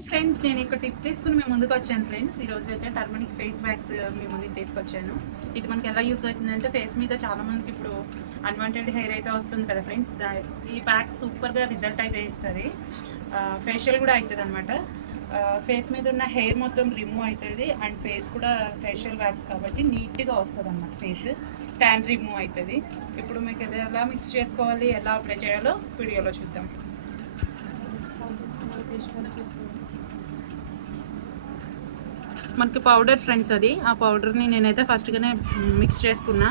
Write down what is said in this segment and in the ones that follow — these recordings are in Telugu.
హాయ్ ఫ్రెండ్స్, నేను ఇక్కడ టిప్ తీసుకుని మీ ముందుకు వచ్చాను ఫ్రెండ్స్. ఈరోజు అయితే టర్మరిక్ ఫేస్ ప్యాక్స్ మీ ముందుకు తీసుకొచ్చాను. ఇది మనకి ఎలా యూస్ అవుతుందంటే ఫేస్ మీద చాలా మందికి ఇప్పుడు అన్వాంటెడ్ హెయిర్ అయితే వస్తుంది కదా ఫ్రెండ్స్. ఈ ప్యాక్ సూపర్గా రిజల్ట్ అయితే ఇస్తుంది. ఫేషియల్ కూడా అవుతుంది అనమాట. ఫేస్ మీద ఉన్న హెయిర్ మొత్తం రిమూవ్ అవుతుంది అండ్ ఫేస్ కూడా ఫేషియల్ వ్యాక్స్ కాబట్టి నీట్గా వస్తుంది అనమాట. ఫేస్ ట్యాన్ రిమూవ్ అవుతుంది. ఇప్పుడు మీకు ఎలా మిక్స్ చేసుకోవాలి, ఎలా అప్లై చేయాలో వీడియోలో చూద్దాం. మనకి పౌడర్ ఫ్రెండ్స్, అది ఆ పౌడర్ని నేనైతే ఫస్ట్గానే మిక్స్ చేసుకున్నా.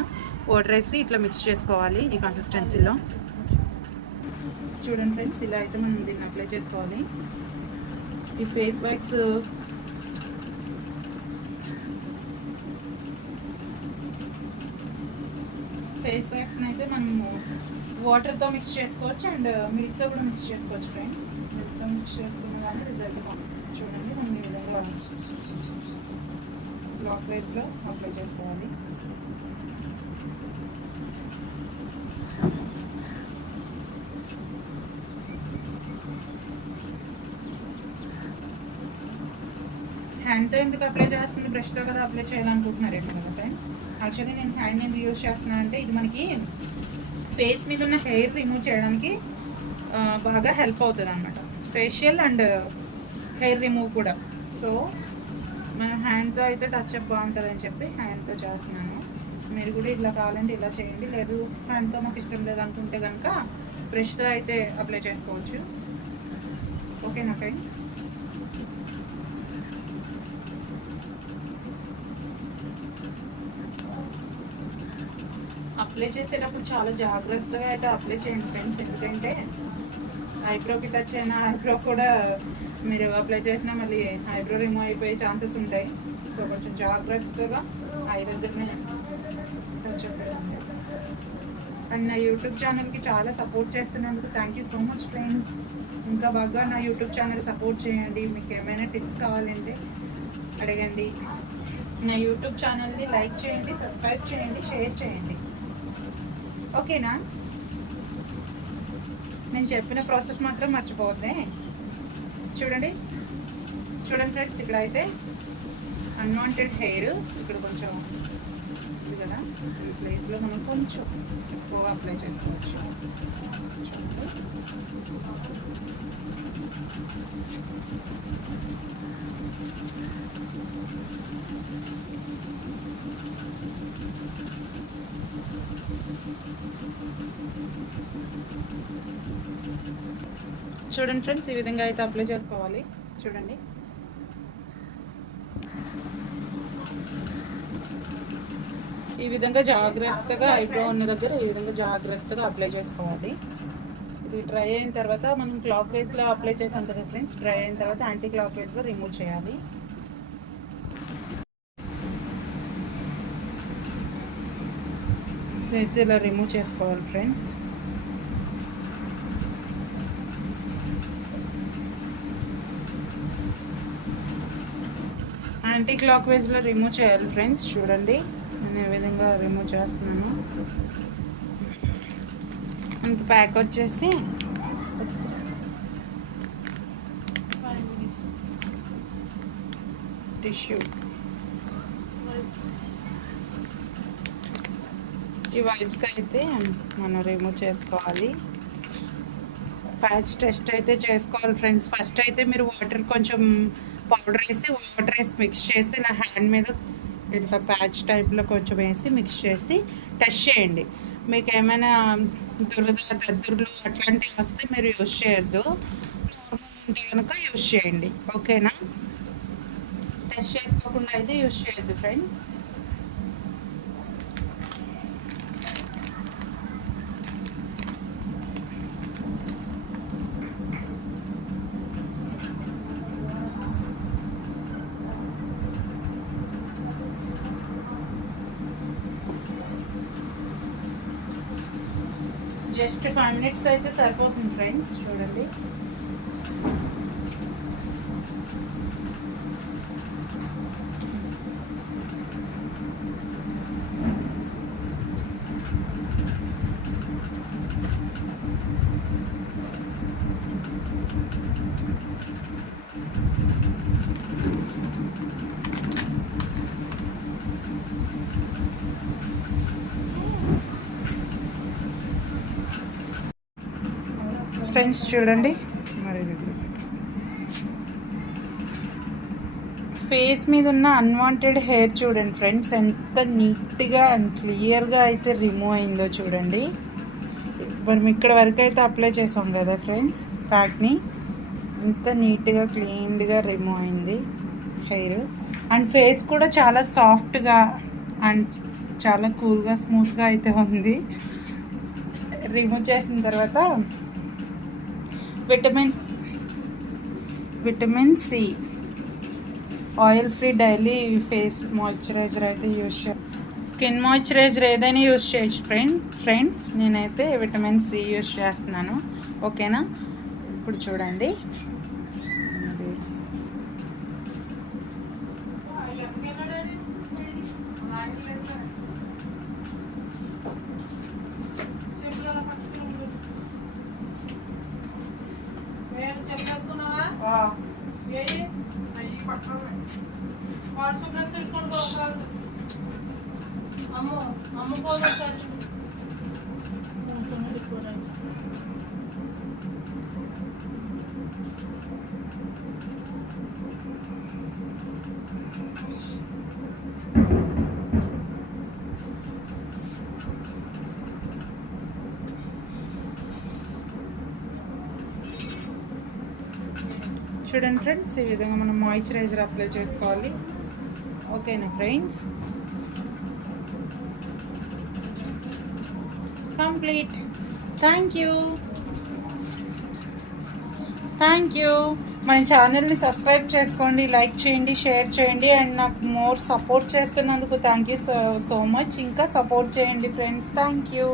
వాటర్ వేసి ఇట్లా మిక్స్ చేసుకోవాలి ఈ కన్సిస్టెన్సీలో. చూడండి ఫ్రెండ్స్, ఇలా అయితే మనం దీన్ని అప్లై చేసుకోవాలి. ఈ ఫేస్ వ్యాక్స్ వ్యాక్స్ని అయితే మనము వాటర్తో మిక్స్ చేసుకోవచ్చు అండ్ మిల్క్తో కూడా మిక్స్ చేసుకోవచ్చు ఫ్రెండ్స్. మిల్క్తో మిక్స్ చేసుకున్న దాంట్లో రిజల్ట్ చూడండి. మనం ఈ విధంగా క్లాక్ వైజ్లో అప్లై చేసుకోవాలి. హ్యాండ్తో ఎందుకు అప్లై చేస్తుంది, బ్రష్తో కదా అప్లై చేయాలనుకుంటున్నారేమో కదా ఫ్రెండ్స్. యాక్చువల్లీ నేను హ్యాండ్ ఎందుకు యూజ్ చేస్తున్నాను అంటే ఇది మనకి ఫేస్ మీద ఉన్న హెయిర్ రిమూవ్ చేయడానికి బాగా హెల్ప్ అవుతుంది అనమాట. ఫేషియల్ అండ్ హెయిర్ రిమూవ్ కూడా. సో మన హ్యాండ్తో అయితే టచ్ అప్ బాగుంటుంది అని చెప్పి హ్యాండ్తో చేస్తున్నాను. మీరు కూడా ఇలా కావాలంటే ఇలా చేయండి. లేదు హ్యాండ్తో మాకు ఇష్టం లేదు అనుకుంటే కనుక బ్రష్తో అయితే అప్లై చేసుకోవచ్చు. ఓకేనా ఫ్రెండ్స్. అప్లై చేసేటప్పుడు చాలా జాగ్రత్తగా అయితే అప్లై చేయండి ఫ్రెండ్స్. ఎందుకంటే ఐబ్రోకి టచ్ అయినా ఐబ్రో కూడా మీరు అప్లై చేసినా మళ్ళీ ఐబ్రో రిమూవ్ అయిపోయే ఛాన్సెస్ ఉంటాయి. సో కొంచెం జాగ్రత్తగా ఐ దగ్గరనే టచ్ అయిపోయింది. అండ్ నా యూట్యూబ్ ఛానల్కి చాలా సపోర్ట్ చేస్తున్నందుకు thank you so much friends. ఇంకా బాగా నా యూట్యూబ్ ఛానల్ సపోర్ట్ చేయండి. మీకు ఏమైనా టిప్స్ కావాలంటే అడగండి. నా యూట్యూబ్ ఛానల్ని లైక్ చేయండి, సబ్స్క్రైబ్ చేయండి, షేర్ చేయండి. ఓకేనా. నేను చెప్పిన ప్రాసెస్ మాత్రం మర్చిపోవద్దే. చూడండి ఫ్రెండ్స్, ఇక్కడ అయితే అన్వాంటెడ్ హెయిర్ ఇక్కడ కొంచెం ఉంది కదా, ఈ ప్లేస్లో మనం కొంచెం ఎక్కువగా అప్లై చేసుకోవచ్చు. చూడండి ఫ్రెండ్స్, ఈ విధంగా అయితే అప్లై చేసుకోవాలి. చూడండి, ఈ విధంగా జాగ్రత్తగా ఐబ్రో ఉన్న దగ్గర ఈ విధంగా జాగ్రత్తగా అప్లై చేసుకోవాలి. ఇది డ్రై అయిన తర్వాత మనం క్లాక్ వైజ్లో అప్లై చేసాం కదా ఫ్రెండ్స్. డ్రై అయిన తర్వాత యాంటీ క్లాక్ వైజ్లో రిమూవ్ చేయాలి. అయితే ఇలా రిమూవ్ చేసుకోవాలి ఫ్రెండ్స్. యాంటీ క్లాక్ వైజ్లో రిమూవ్ చేయాలి ఫ్రెండ్స్. చూడండి, నేను ఏ విధంగా రిమూవ్ చేస్తున్నాను. మనకి ప్యాక్ వచ్చేసి టిష్యూ. ఈ వైప్స్ అయితే మనం రిమూవ్ చేసుకోవాలి. ప్యాచ్ టెస్ట్ అయితే చేసుకోవాలి ఫ్రెండ్స్. ఫస్ట్ అయితే మీరు వాటర్ కొంచెం పౌడర్ వేసి వాటర్ వేసి మిక్స్ చేసి నా హ్యాండ్ మీద ఇట్లా ప్యాచ్ టైప్లో కొంచెం వేసి మిక్స్ చేసి టెస్ట్ చేయండి. మీకు ఏమైనా దద్దుర్లు అట్లాంటివి వస్తే మీరు యూజ్ చేయొద్దు. నార్మల్ ఉంటే కనుక యూజ్ చేయండి. ఓకేనా. టెస్ట్ చేసుకోకుండా అయితే యూజ్ చేయొద్దు ఫ్రెండ్స్. జస్ట్ 5 minutes అయితే సరిపోతుంది ఫ్రెండ్స్. చూడండి, ఫ్రెండ్స్ చూడండి, మరి దగ్గర ఫేస్ మీద ఉన్న అన్వాంటెడ్ హెయిర్ చూడండి ఫ్రెండ్స్, ఎంత నీట్గా అండ్ క్లియర్గా అయితే రిమూవ్ అయిందో చూడండి. మనం ఇక్కడ వరకు అయితే అప్లై చేసాం కదా ఫ్రెండ్స్ ప్యాక్ని, ఎంత నీట్గా క్లీన్గా రిమూవ్ అయింది హెయిర్. అండ్ ఫేస్ కూడా చాలా సాఫ్ట్గా అండ్ చాలా కూల్గా స్మూత్గా అయితే ఉంది. రిమూవ్ చేసిన తర్వాత vitamin C oil free daily face moisturizer అయితే యూజ్ స్కిన్ మాయిశ్చరైజర్ ఏదైనా యూజ్ చేయొచ్చు ఫ్రెండ్స్. నేనైతే విటమిన్ సి యూజ్ చేస్తున్నాను. ఓకేనా, ఇప్పుడు చూడండి. చూడండి ఫ్రెండ్స్, ఈ విధంగా మనం మాయిశ్చరైజర్ అప్లై చేసుకోవాలి. ఓకేనా ఫ్రెండ్స్, కంప్లీట్. Thank you. మన ఛానల్ని సబ్స్క్రైబ్ చేసుకోండి, లైక్ చేయండి, షేర్ చేయండి. అండ్ నాకు మోర్ సపోర్ట్ చేస్తున్నందుకు థ్యాంక్ యూ సో మచ్. ఇంకా సపోర్ట్ చేయండి ఫ్రెండ్స్. Thank you.